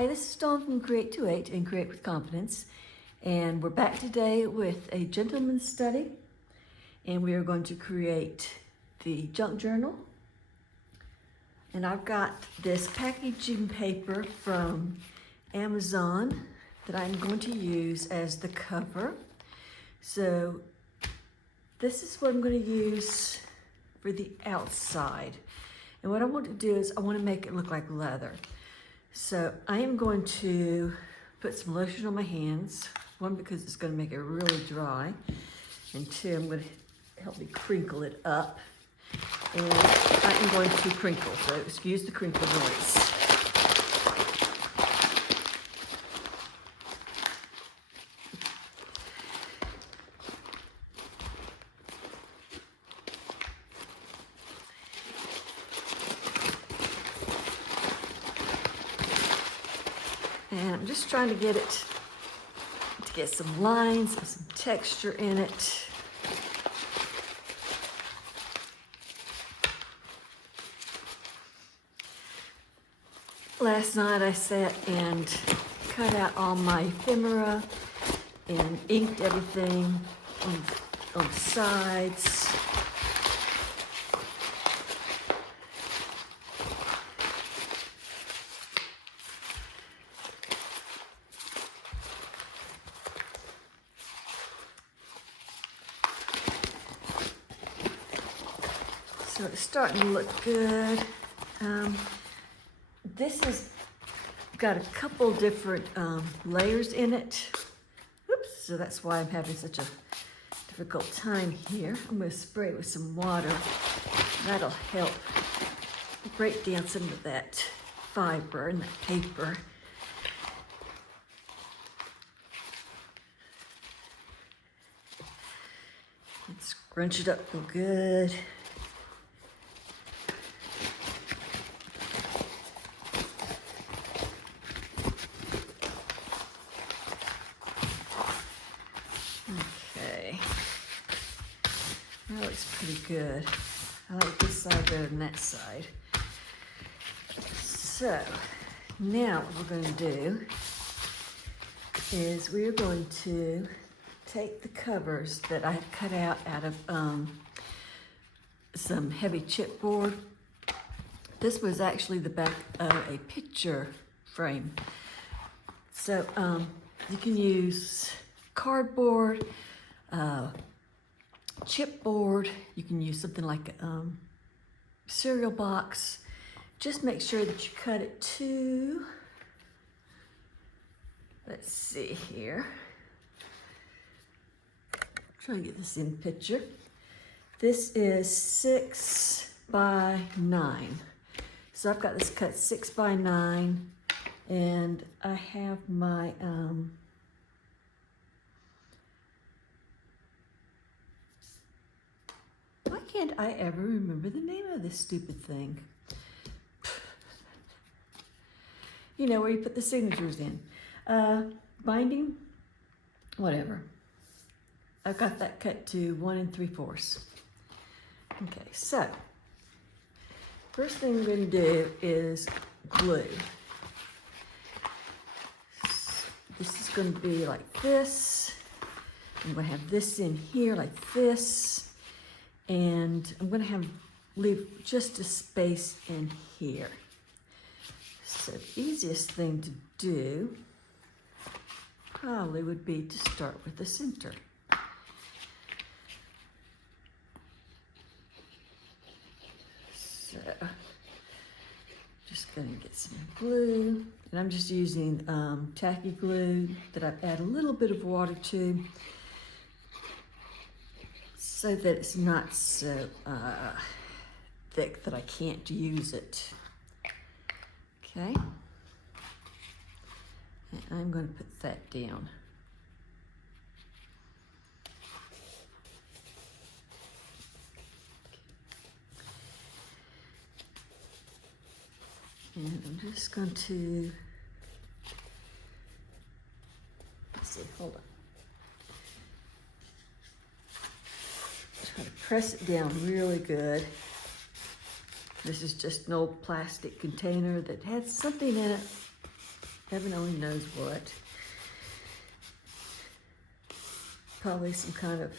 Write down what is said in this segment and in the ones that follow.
Hi, this is Dawn from Create to 8 and Create with Confidence. And we're back today with a gentleman's study. And we are going to create the junk journal. And I've got this packaging paper from Amazon that I'm going to use as the cover. So this is what I'm going to use for the outside. And what I want to do is I want to make it look like leather. So I am going to put some lotion on my hands. One, because it's going to make it really dry. And two, I'm going to help me crinkle it up. And I am going to crinkle, so excuse the crinkle noise. And I'm just trying to get it to get some lines and some texture in it. Last night I sat and cut out all my ephemera and inked everything on the sides. So it's starting to look good. This has got a couple different layers in it. Oops, so that's why I'm having such a difficult time here. I'm going to spray it with some water. That'll help break down some of that fiber and that paper. And scrunch it up real good. Okay, that looks pretty good. I like this side better than that side. So now what we're going to do is we're going to take the covers that I have cut out of some heavy chipboard. This was actually the back of a picture frame. So you can use cardboard, chipboard. You can use something like a cereal box. Just make sure that you cut it to, let's see here. Try to get this in picture. This is 6 by 9. So I've got this cut 6 by 9, and I have my why can't I ever remember the name of this stupid thing? You know, where you put the signatures in. Binding, whatever. I've got that cut to 1 3/4. Okay, so first thing we're going to do is glue. This is going to be like this. I'm going to have this in here like this. And I'm going to leave just a space in here. So the easiest thing to do probably would be to start with the center. So just going to get some glue. And I'm just using tacky glue that I've added a little bit of water to, so that it's not so thick that I can't use it. Okay, and I'm going to put that down. And I'm just going to, let's see, hold on. Try to press it down really good. This is just an old plastic container that had something in it Heaven only knows what. Probably some kind of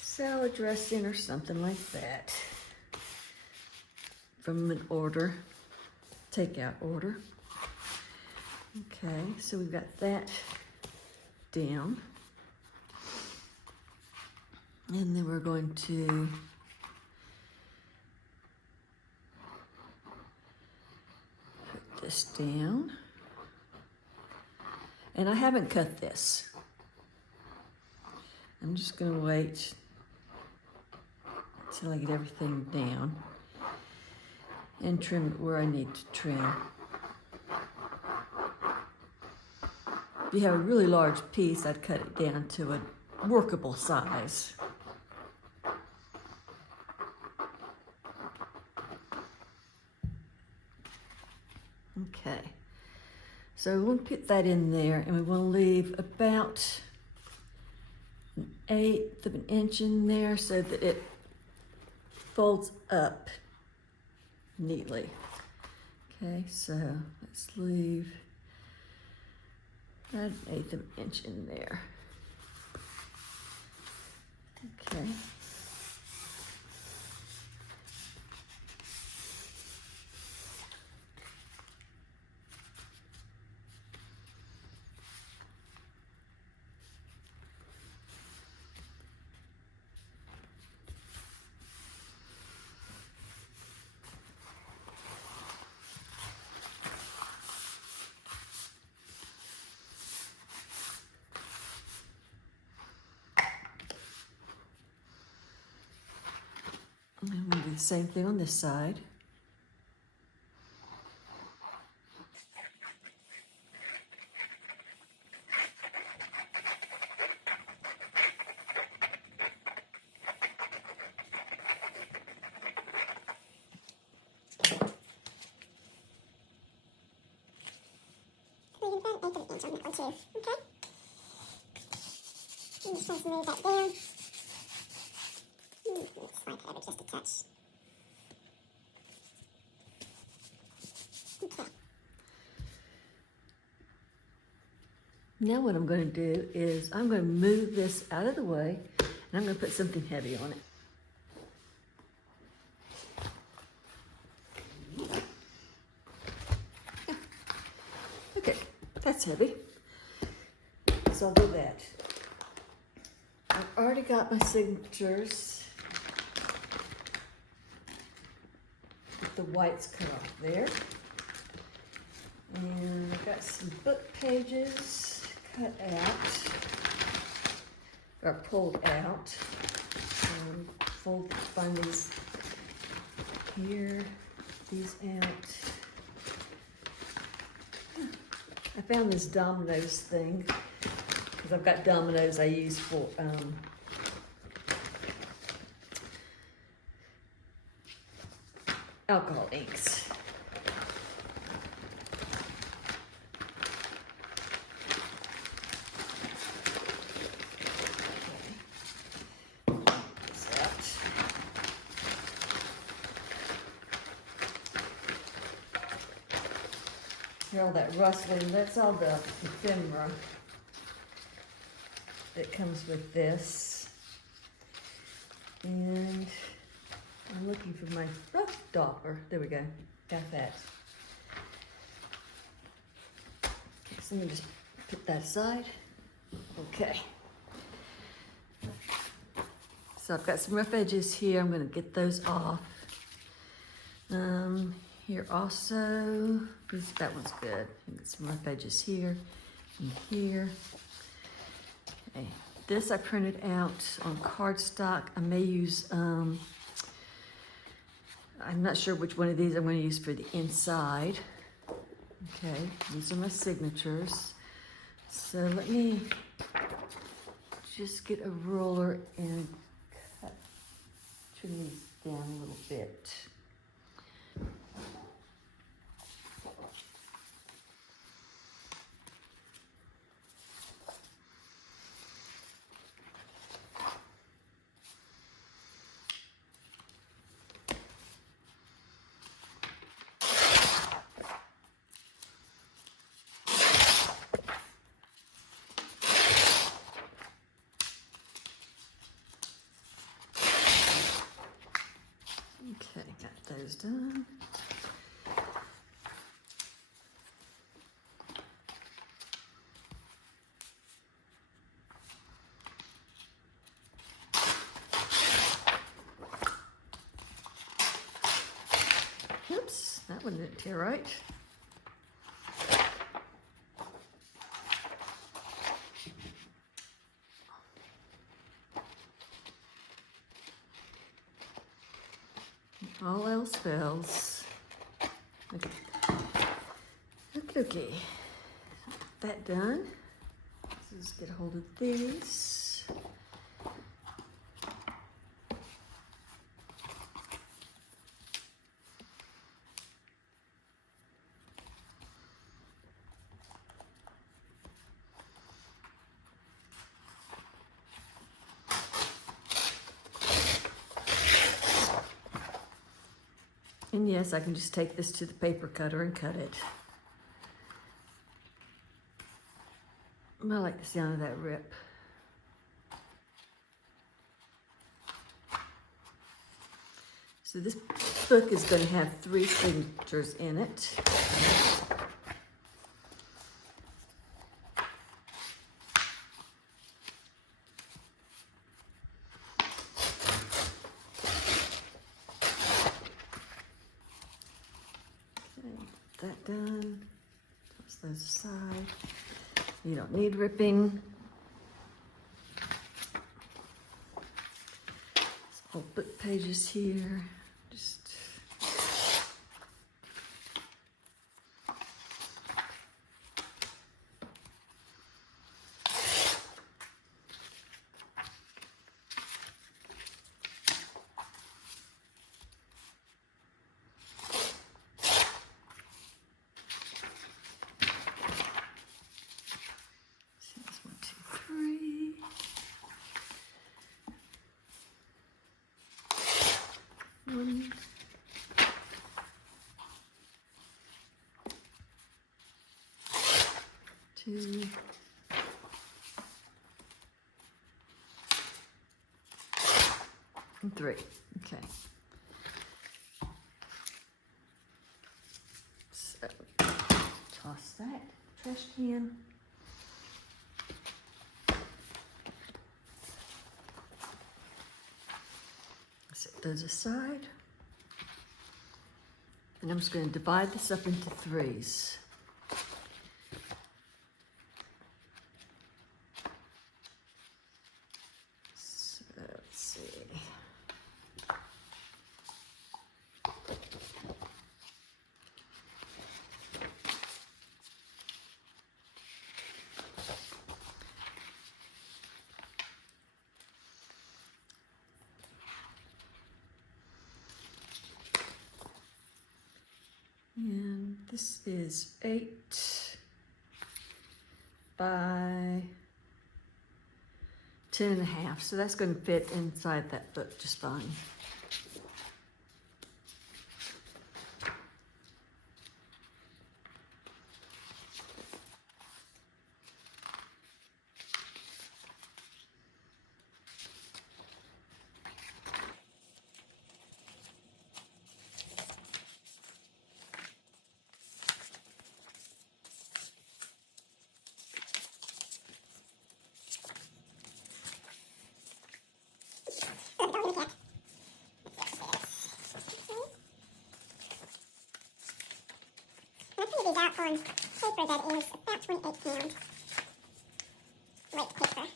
salad dressing or something like that. From an order, takeout order. Okay, so we've got that down. And then we're going to put this down. And I haven't cut this. I'm just gonna wait until I get everything down and trim it where I need to trim. If you have a really large piece, I'd cut it down to a workable size. Okay, so we want to put that in there, and we want to leave about 1/8 of an inch in there so that it folds up neatly. Okay, so let's leave about 1/8 of an inch in there. Okay. And we'll do the same thing on this side. Leave about 1/8 of an inch on that one too, okay? I'm just going to move that down. Slide that over just a touch. Okay. Now what I'm going to do is I'm going to move this out of the way, and I'm going to put something heavy on it. Okay, that's heavy. So I'll do that. I've already got my signatures. With the whites cut off there. And I've got some book pages cut out, or pulled out. Find these here, these out. I found this dominoes thing, because I've got dominoes I use for alcohol inks. Hear all that rustling, that's all the ephemera that comes with this. And I'm looking for my rough Doppler. There we go, got that. Okay, so let me just put that aside. Okay. So I've got some rough edges here, I'm gonna get those off. Here also, that one's good. Get some rough edges here and here. Okay, this I printed out on cardstock. I may use, I'm not sure which one of these I'm going to use for the inside. Okay, these are my signatures. So let me just get a ruler and trim these down a little bit. those done. Oops, that one didn't tear right. All else fails. Okay. That done. So let's get a hold of these. And yes, I can just take this to the paper cutter and cut it. I like the sound of that rip. So this book is going to have 3 signatures in it. That done. Toss those aside. You don't need ripping. Some old book pages here. Just one, two, and 3. Okay. So toss that trash can. Set those aside. And I'm just going to divide this up into 3s. So let's see. And this is 8 by 10.5, so that's going to fit inside that book just fine. These out on paper that is about 28 pound weight paper.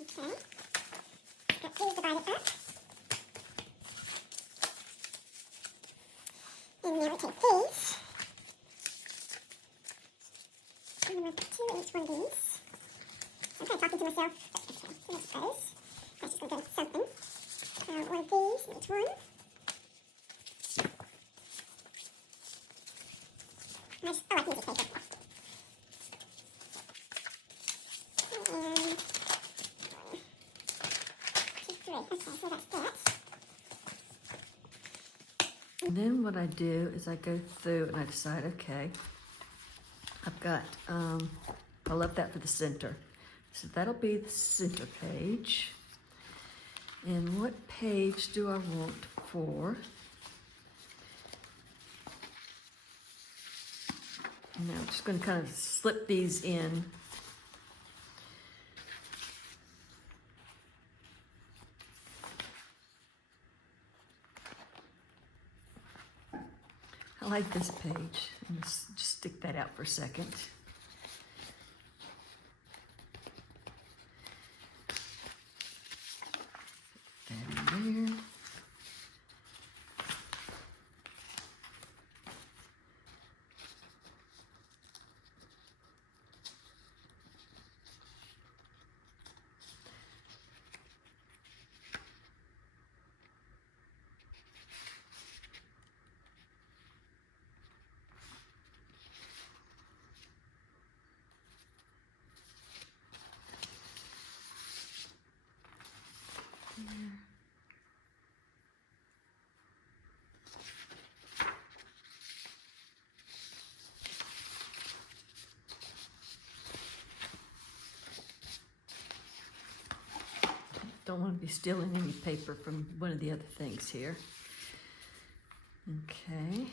Okay, got these divided up. And now we take these. And I'm going to put 2 in each one of these. I'm kind of talking to myself, but that's okay. I suppose. That's just going to go something. One of these in each one. I like music paper. And 1, 2, 3. Okay, so that's that. And then what I do is I go through and I decide, okay, I've got, I left that for the center. So that'll be the center page. And what page do I want for? Now I'm just going to kind of slip these in. I like this page. I'm going to just stick that out for a second. That in there. Don't want to be stealing any paper from one of the other things here. Okay.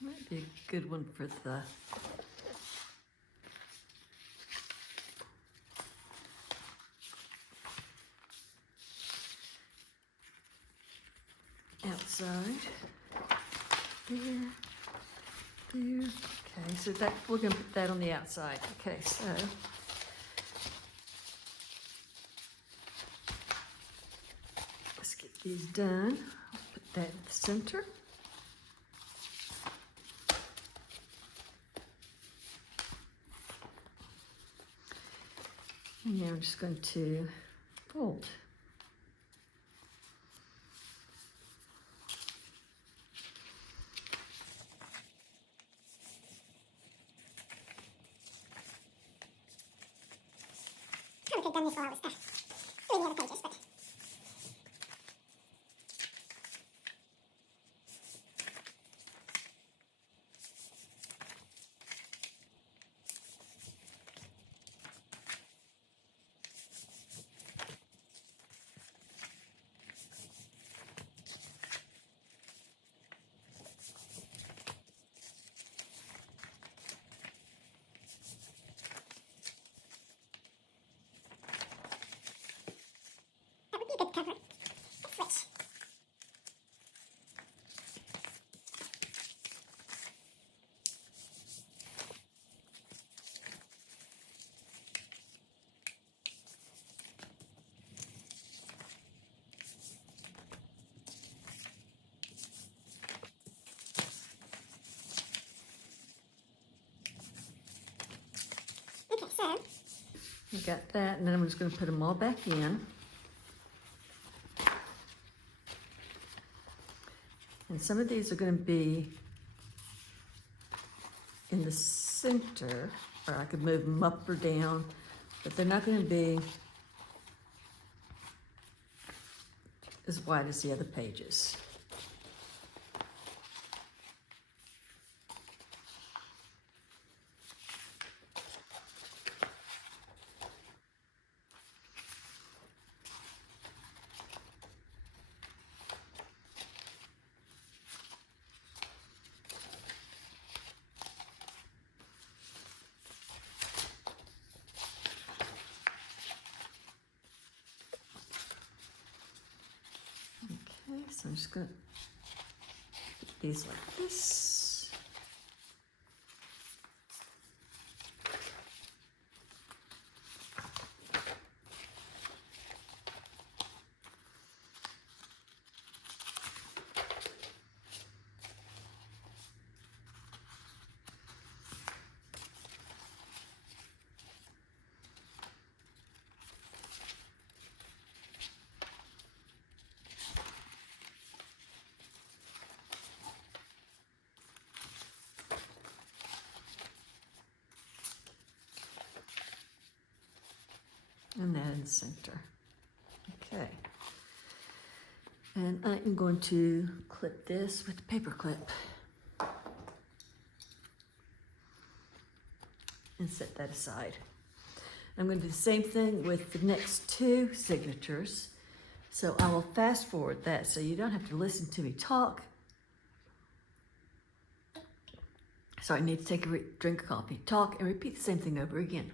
Might be a good one for the outside. There, there. Okay, so that we're gonna put that on the outside. Okay, so let's get these done. I'll put that in the center. And now I'm just going to fold. I could have done this while I was doing the other pages, but that would be a good cover. Let's switch. Okay, so I got that, and then I'm just going to put them all back in. And some of these are going to be in the center, or I could move them up or down, but they're not going to be as wide as the other pages. Okay, so I'm just going to put these like this. the center. Okay. And I am going to clip this with a paper clip and set that aside. I'm going to do the same thing with the next two signatures. So I will fast forward that so you don't have to listen to me talk. Sorry, I need to take a drink of coffee. Talk and repeat the same thing over again.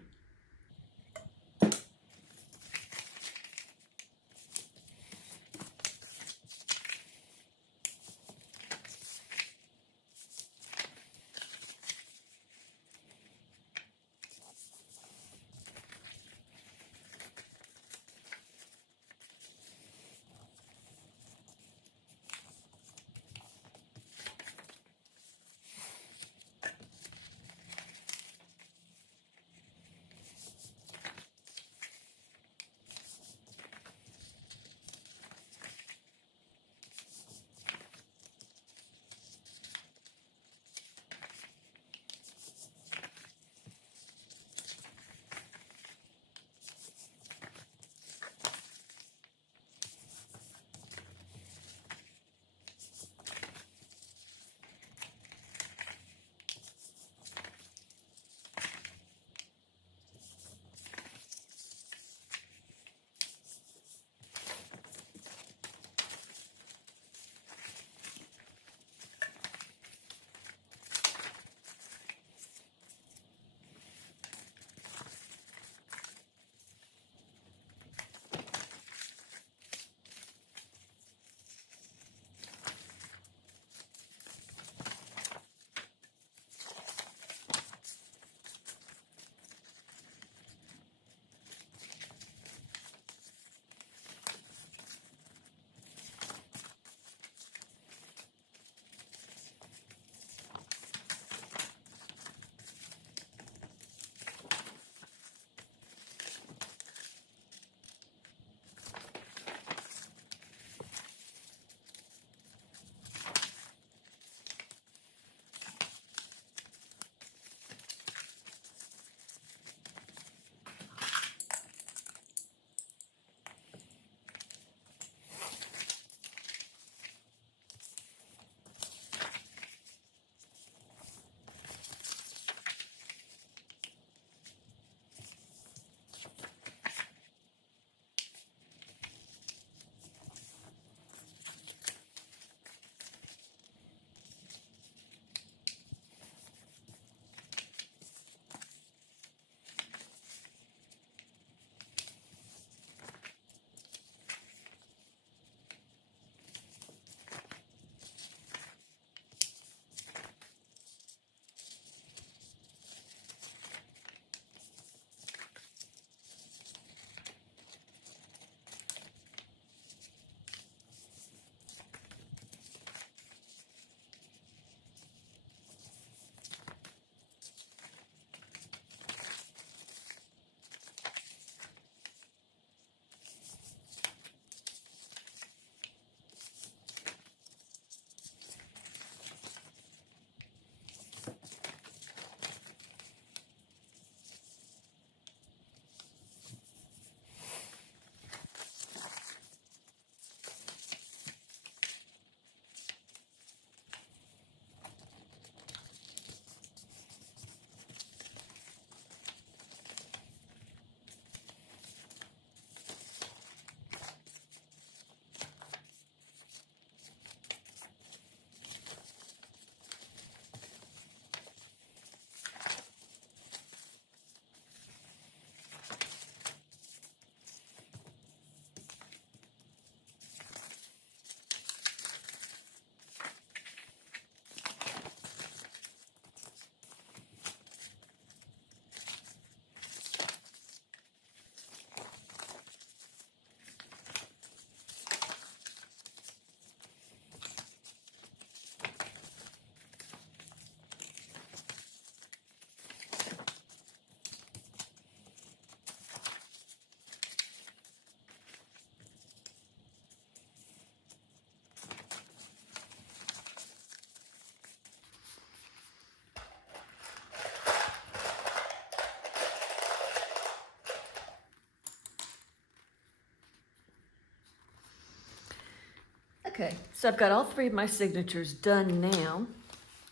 Okay, so I've got all three of my signatures done now.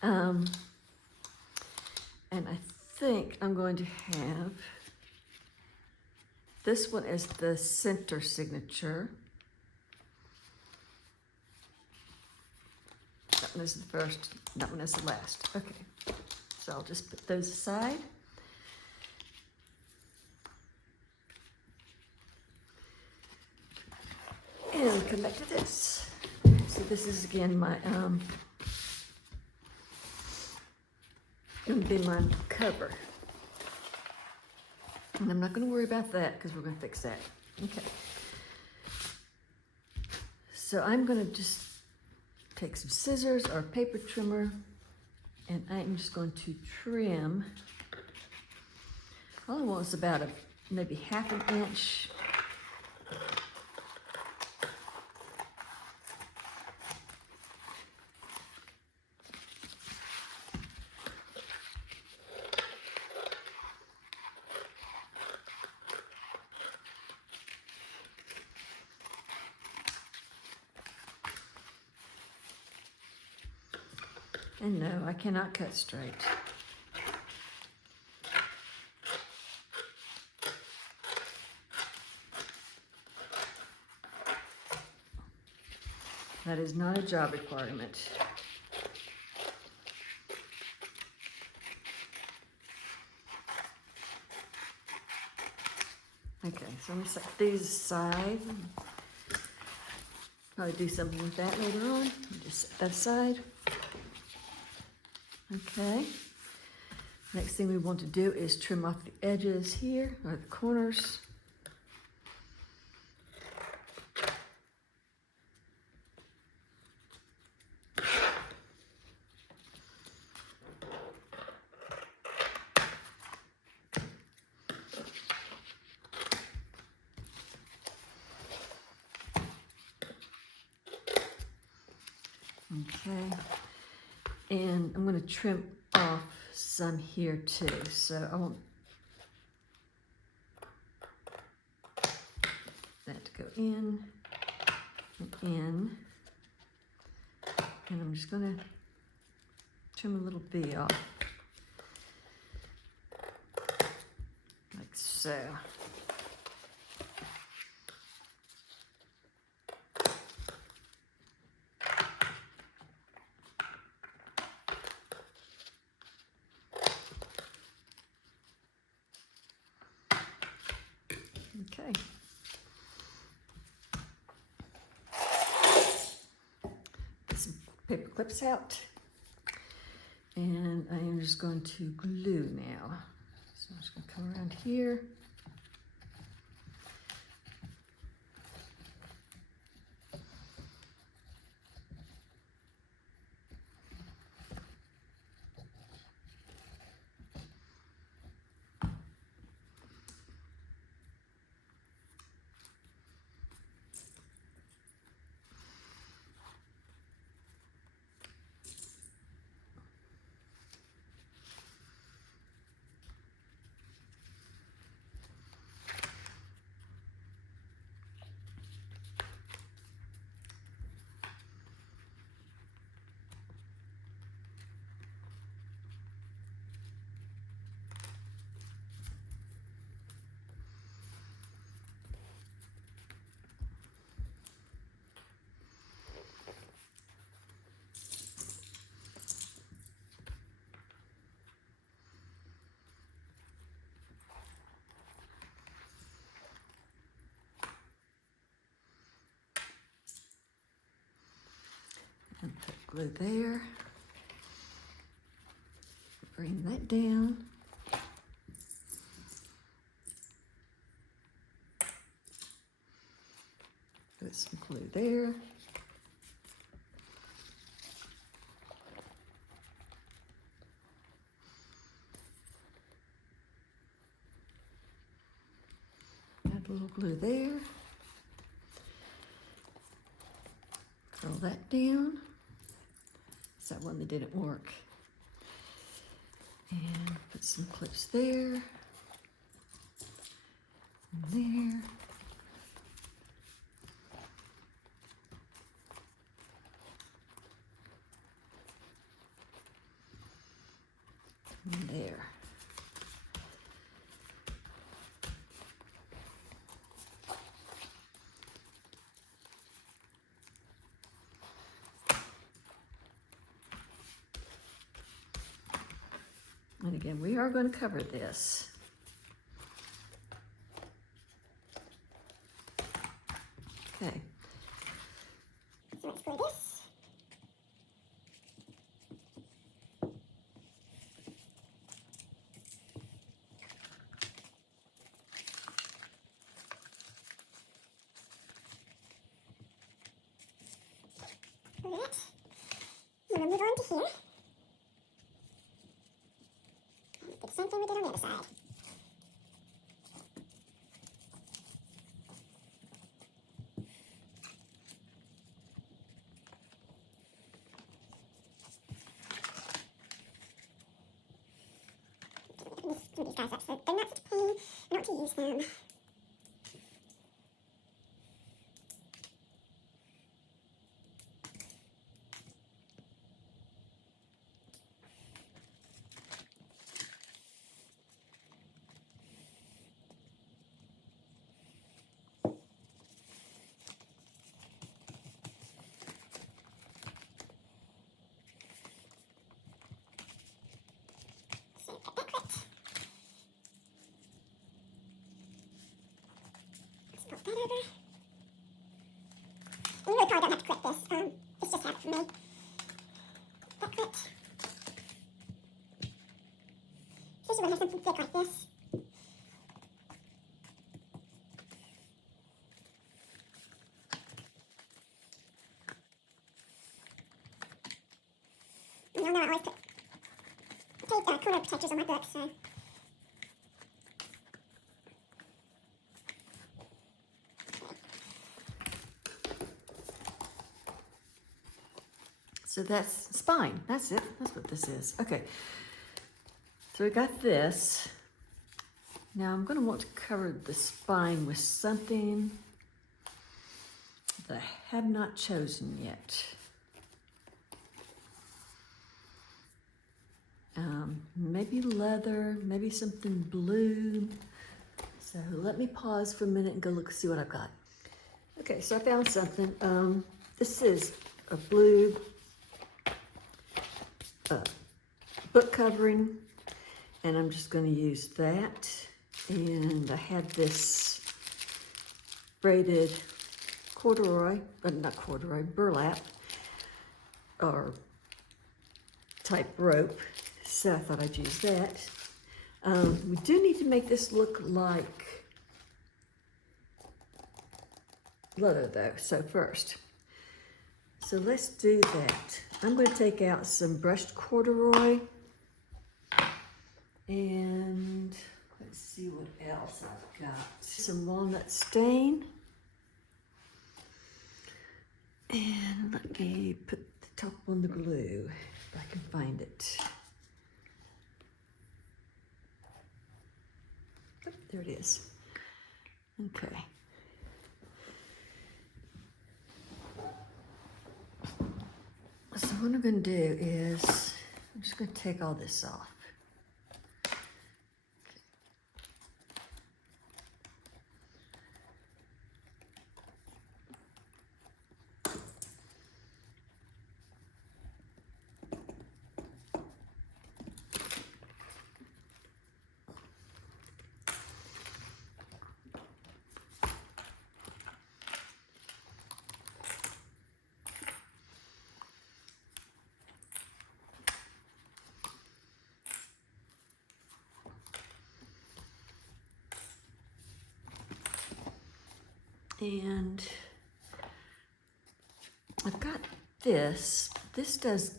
And I think I'm going to have this one as the center signature. That one is the first, that one is the last. Okay, so I'll just put those aside. And come back to this. So this is again my, gonna be my cover. And I'm not gonna worry about that because we're gonna fix that. Okay. So I'm gonna just take some scissors or a paper trimmer, and I'm just going to trim. All I want is about maybe half an inch. And no, I cannot cut straight. That is not a job requirement. Okay, so I'm gonna set these aside. Probably do something with that later on. Just set that aside. Okay. Next thing we want to do is trim off the edges here, or the corners. Okay. And I'm going to trim off some here too. So I want that to go in and in. And I'm just going to trim a little bit off. Like so. Okay. Get some paper clips out. And I am just going to glue now. So I'm just going to come around here. And put glue there. Bring that down. Put some glue there. Add a little glue there. Curl that down. It's that one that didn't work. And put some clips there. And there. And again, we are going to cover this. Okay. So let's glue this. Glue it. And we'll move on to here. And do the same thing we did on the other side. Glue these guys up so they're not such a pain not to use them. So get that clipped. Let's pop that over. And you really probably don't have to clip this. It's just habit for me. That clipped. Especially when I have something thick like this. And y'all know I always put corner protectors on my books, so. So that's spine. That's it. That's what this is. Okay. So we got this. Now I'm going to want to cover the spine with something that I have not chosen yet. Maybe leather, maybe something blue. So let me pause for a minute and go look, see what I've got. Okay, so I found something. This is a blue book covering, and I'm just going to use that. And I had this braided corduroy, but not corduroy, burlap or type rope. So I thought I'd use that. We do need to make this look like leather though, so first. So let's do that. I'm going to take out some brushed corduroy and let's see what else I've got. Some walnut stain. And let me put the top on the glue if I can find it. Oh, there it is. Okay. So what I'm going to do is, I'm just going to take all this off. And I've got this. This does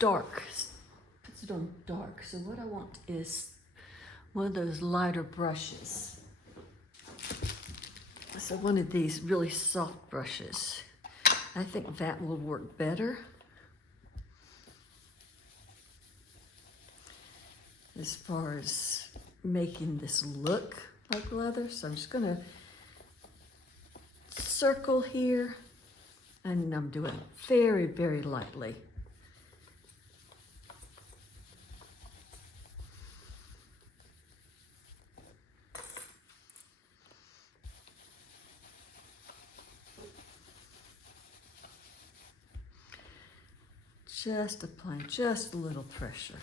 dark, puts it on dark. So what I want is one of those lighter brushes. So one of these really soft brushes. I think that will work better. As far as making this look like leather. So I'm just gonna circle here, and I'm doing it very, very lightly. Just applying just a little pressure.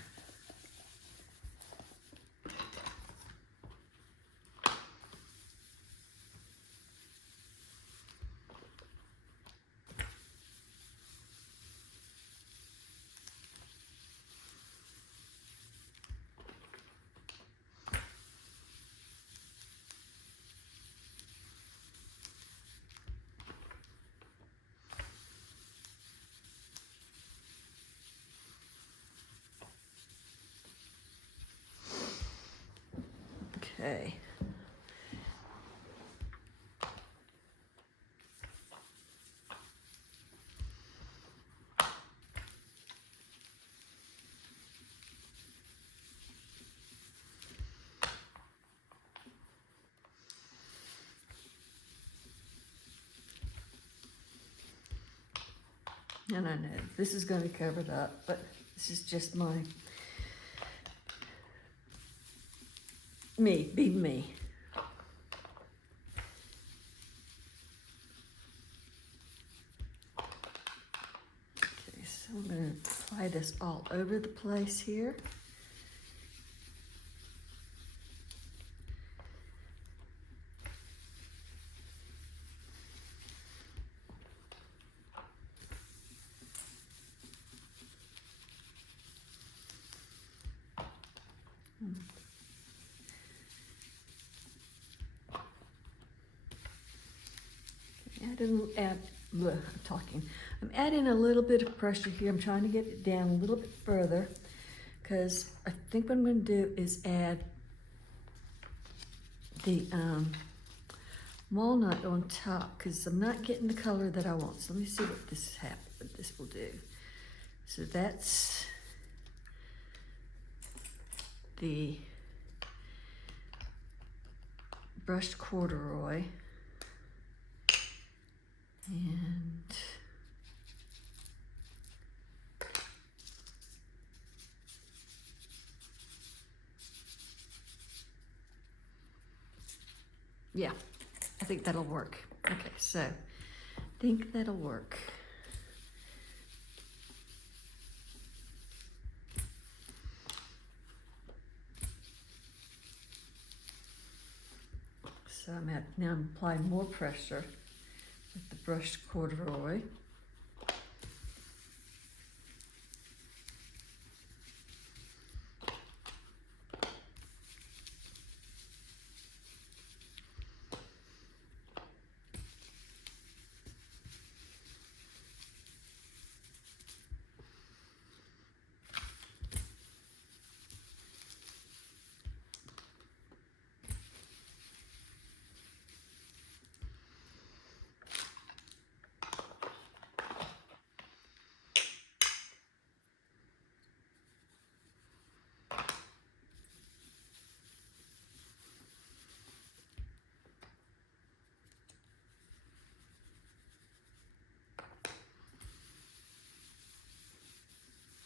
And I know this is going to be covered up, but this is just my be me. Okay, so I'm going to apply this all over the place here. I'm adding a little bit of pressure here. I'm trying to get it down a little bit further because I think what I'm going to do is add the walnut on top because I'm not getting the color that I want. So let me see what this will do. So that's the brushed corduroy. And yeah, I think that'll work. Okay, so I think that'll work. So now I'm applying more pressure with the brushed corduroy.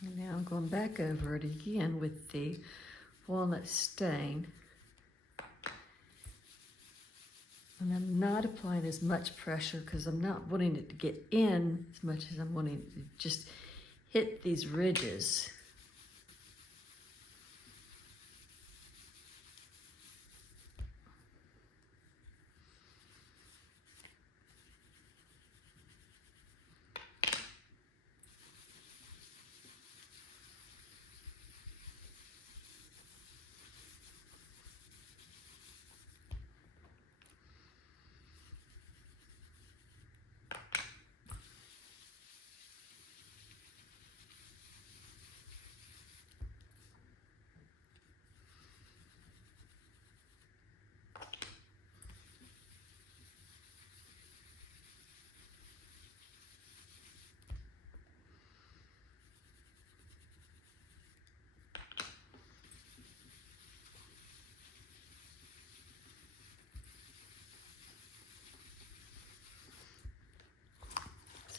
And now I'm going back over it again with the walnut stain. And I'm not applying as much pressure because I'm not wanting it to get in as much as I'm wanting it to just hit these ridges.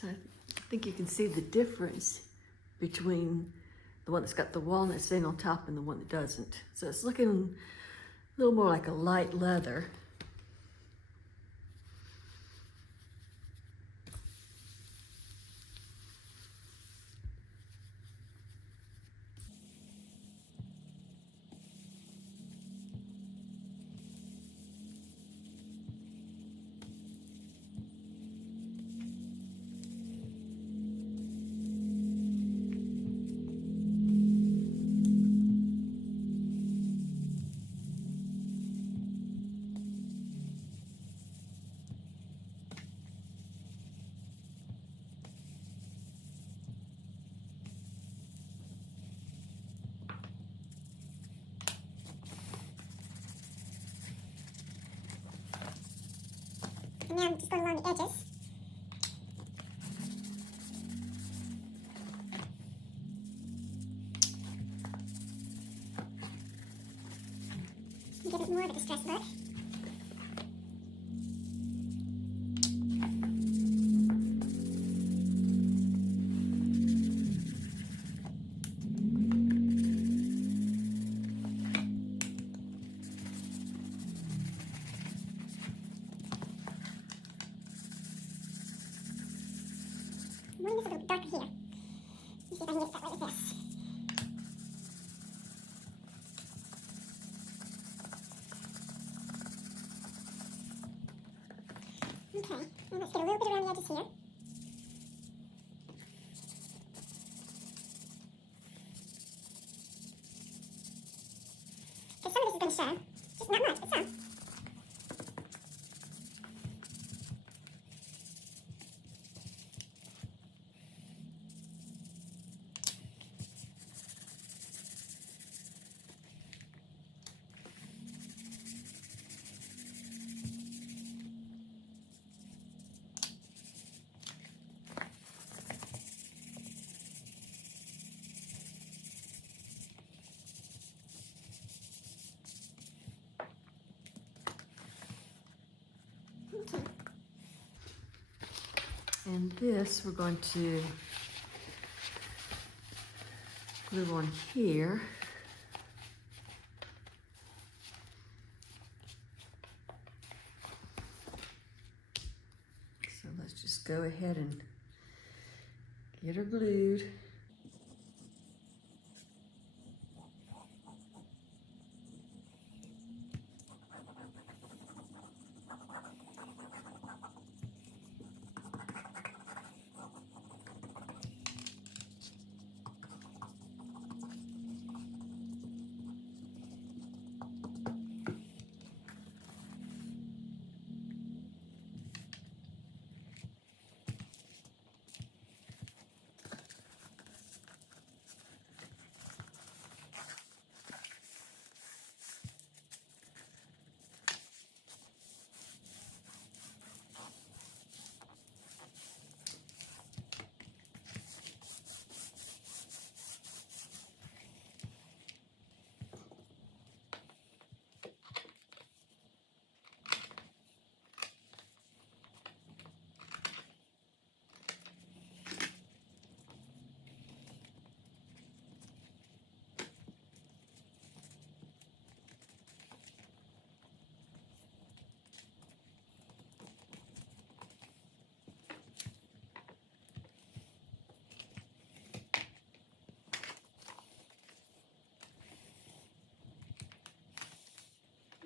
So I think you can see the difference between the one that's got the walnut stain on top and the one that doesn't. So it's looking a little more like a light leather. And now I'm just going along the edges. Give it more of a distressed look. here. Let me see if I can get it that way with this. Okay, and let's get a little bit around the edges here. Okay, some of this is going to show. Just not much, but some. Okay. And this we're going to glue on here. So let's just go ahead and get her glued.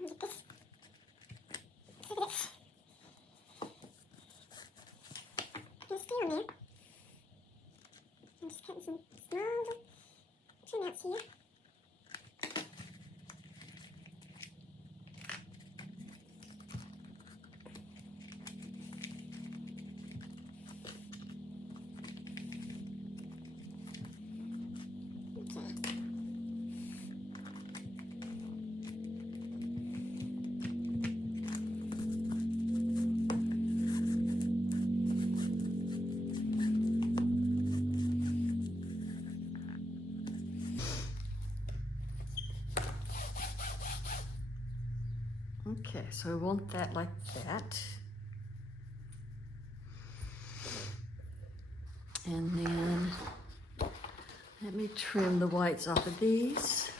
Get this. Look at this. Putting a spear on there. I'm just cutting some small little turnouts here. Okay. Okay, so we want that like that. And then let me trim the whites off of these.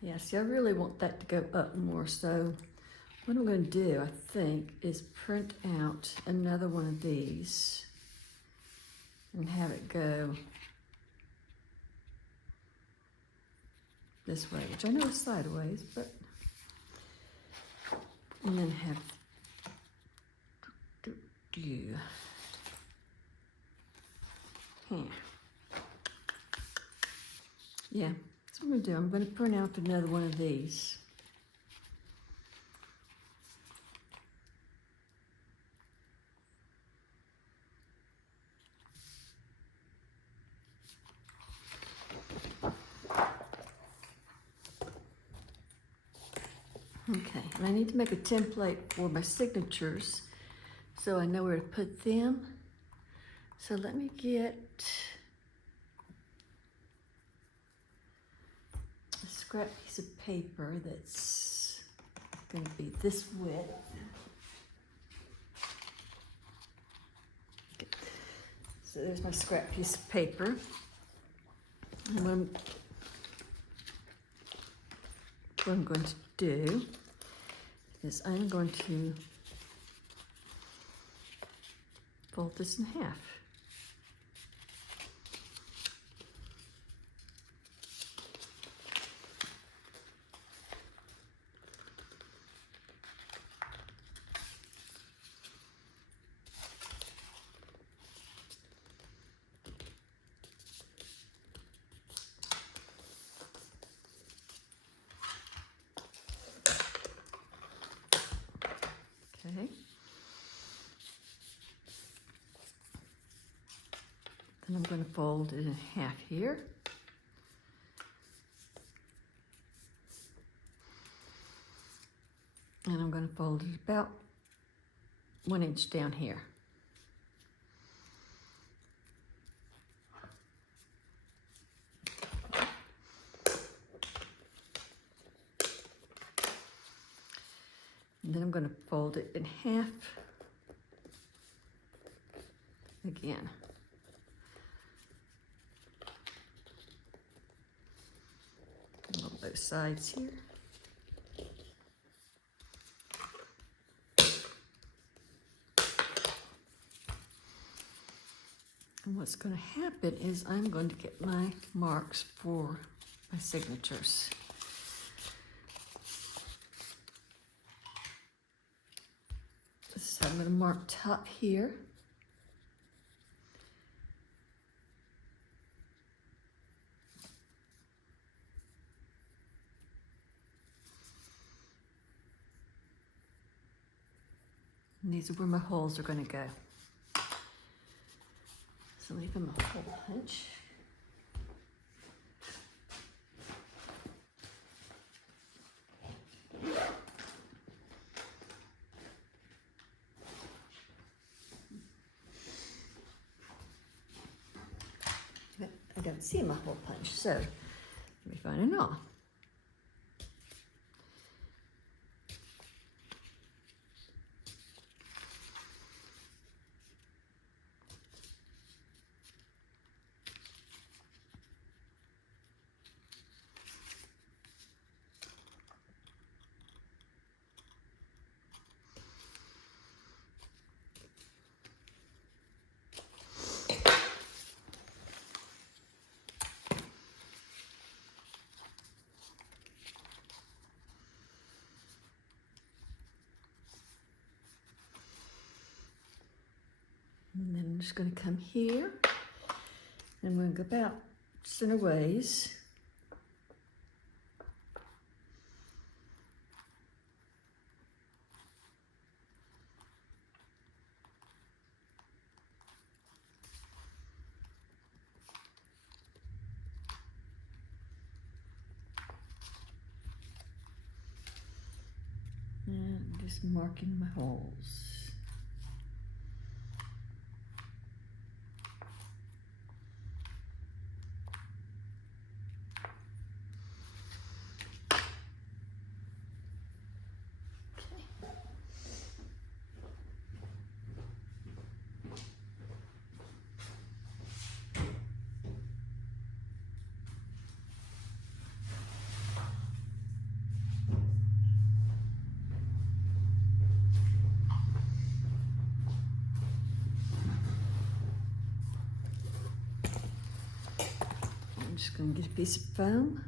Yeah, see, I really want that to go up more, so what I'm going to do, I think, is print out another one of these and have it go this way, which I know is sideways, but, and then have, Yeah, that's what I'm going to do. I'm going to print out another one of these. Okay, and I need to make a template for my signatures so I know where to put them. So let me get a scrap piece of paper that's going to be this width. Okay. So there's my scrap piece of paper. And what I'm going to do is I'm going to fold this in half. Okay. Then I'm going to fold it in half here. And I'm going to fold it about 1 inch down here. And then I'm going to fold it in half again. On both sides here. And what's going to happen is I'm going to get my marks for my signatures. So I'm going to mark top here. And these are where my holes are going to go. So leave them a hole punch. But I don't see my hole punch, so let me find a knot. And then I'm just going to come here, and we're going to go about center ways. And just marking my holes. I'm just going to get a piece of foam.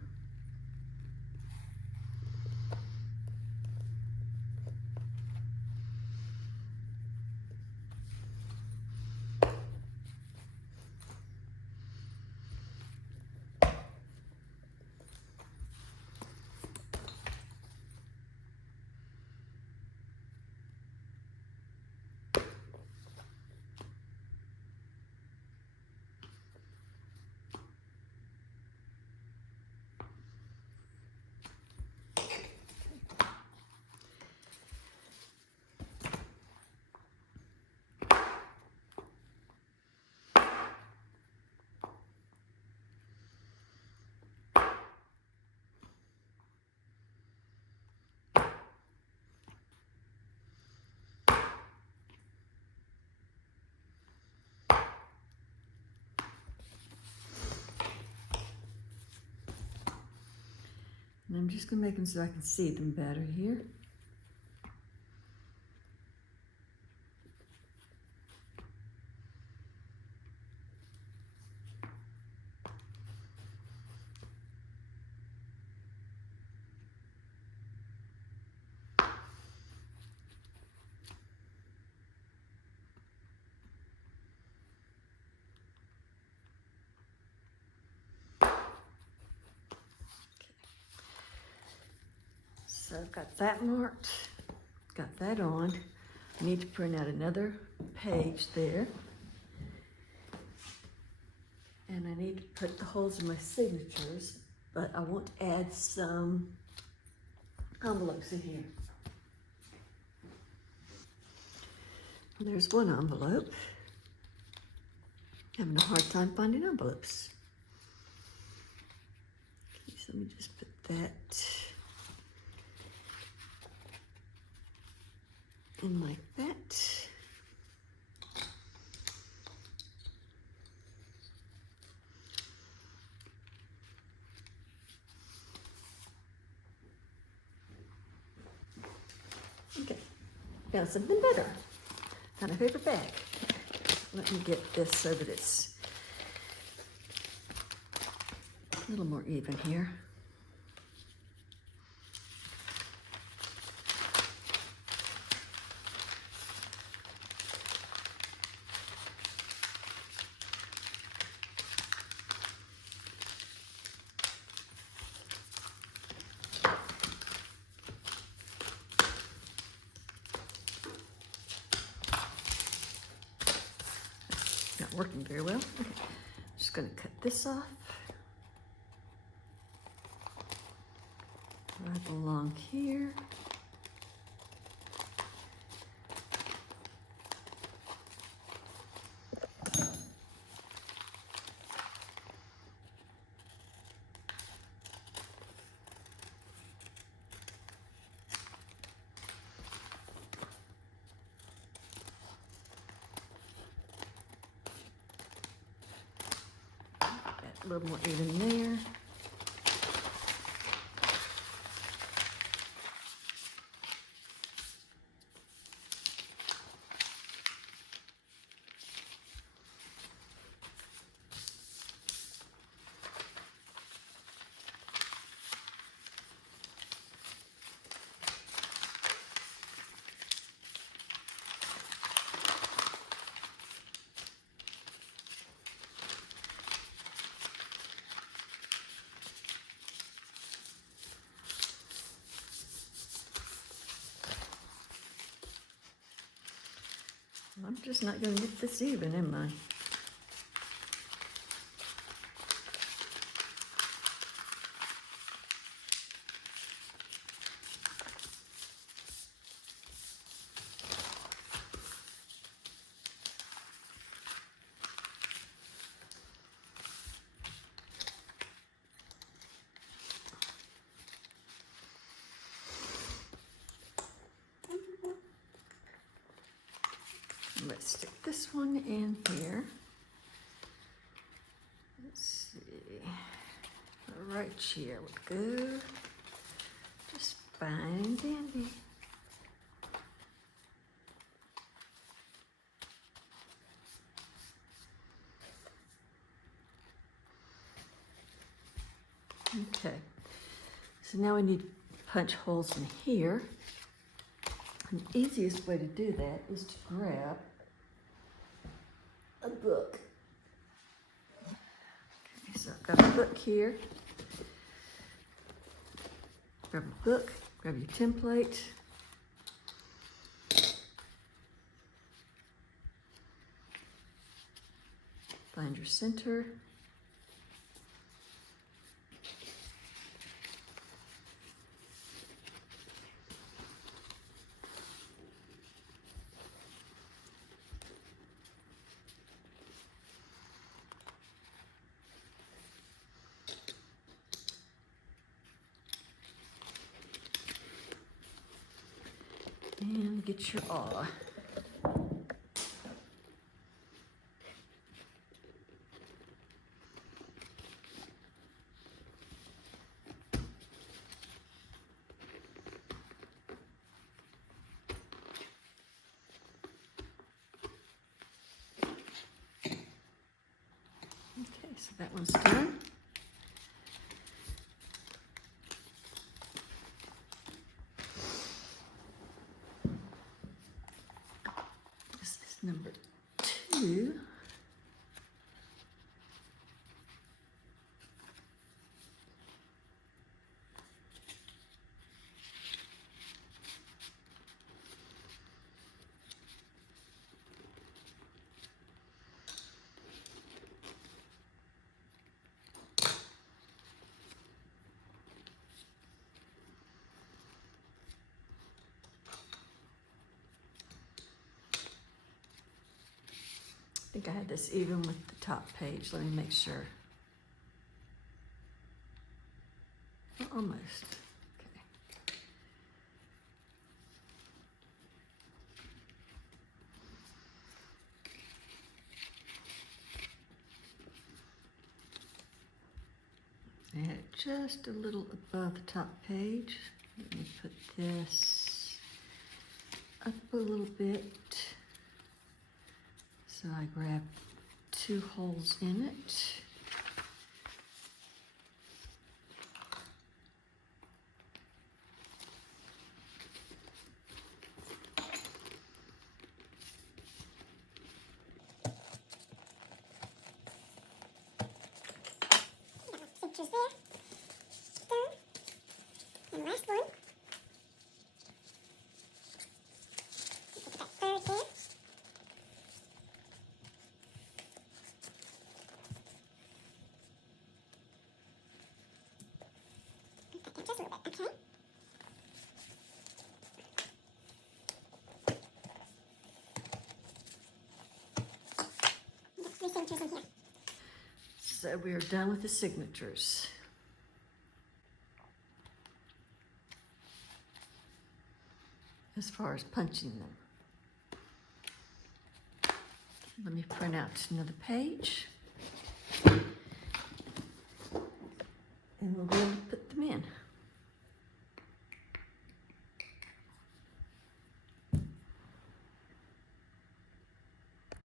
And I'm just gonna make them so I can see them better here. So I've got that marked, got that on. I need to print out another page there. And I need to put the holes in my signatures, but I want to add some envelopes in here. There's one envelope. Having a hard time finding envelopes. Okay, so let me just put that in like that. Okay, now something better. Found a paper bag. Let me get this so that it's a little more even here. Not working very well. Okay, just gonna cut this off. Right along here. A little more even there. I'm just not gonna get this even, am I? Let's stick this one in here. Let's see. Right here would go. Just fine and dandy. Okay. So now we need to punch holes in here. And the easiest way to do that is to grab a book. Okay, so I've got a book here. Grab a book, grab your template. Find your center. And get your awl. so that one's done. This is number 2. I think I had this even with the top page. Let me make sure. Oh, almost. Okay. I had it just a little above the top page. Let me put this up a little bit. So I grab 2 holes in it. Signatures there. Done. And last one. Put that third there. Put that down just a little bit, okay? Get 3 signatures in here. So we are done with the signatures. As far as punching them. Let me print out another page. And we'll be able to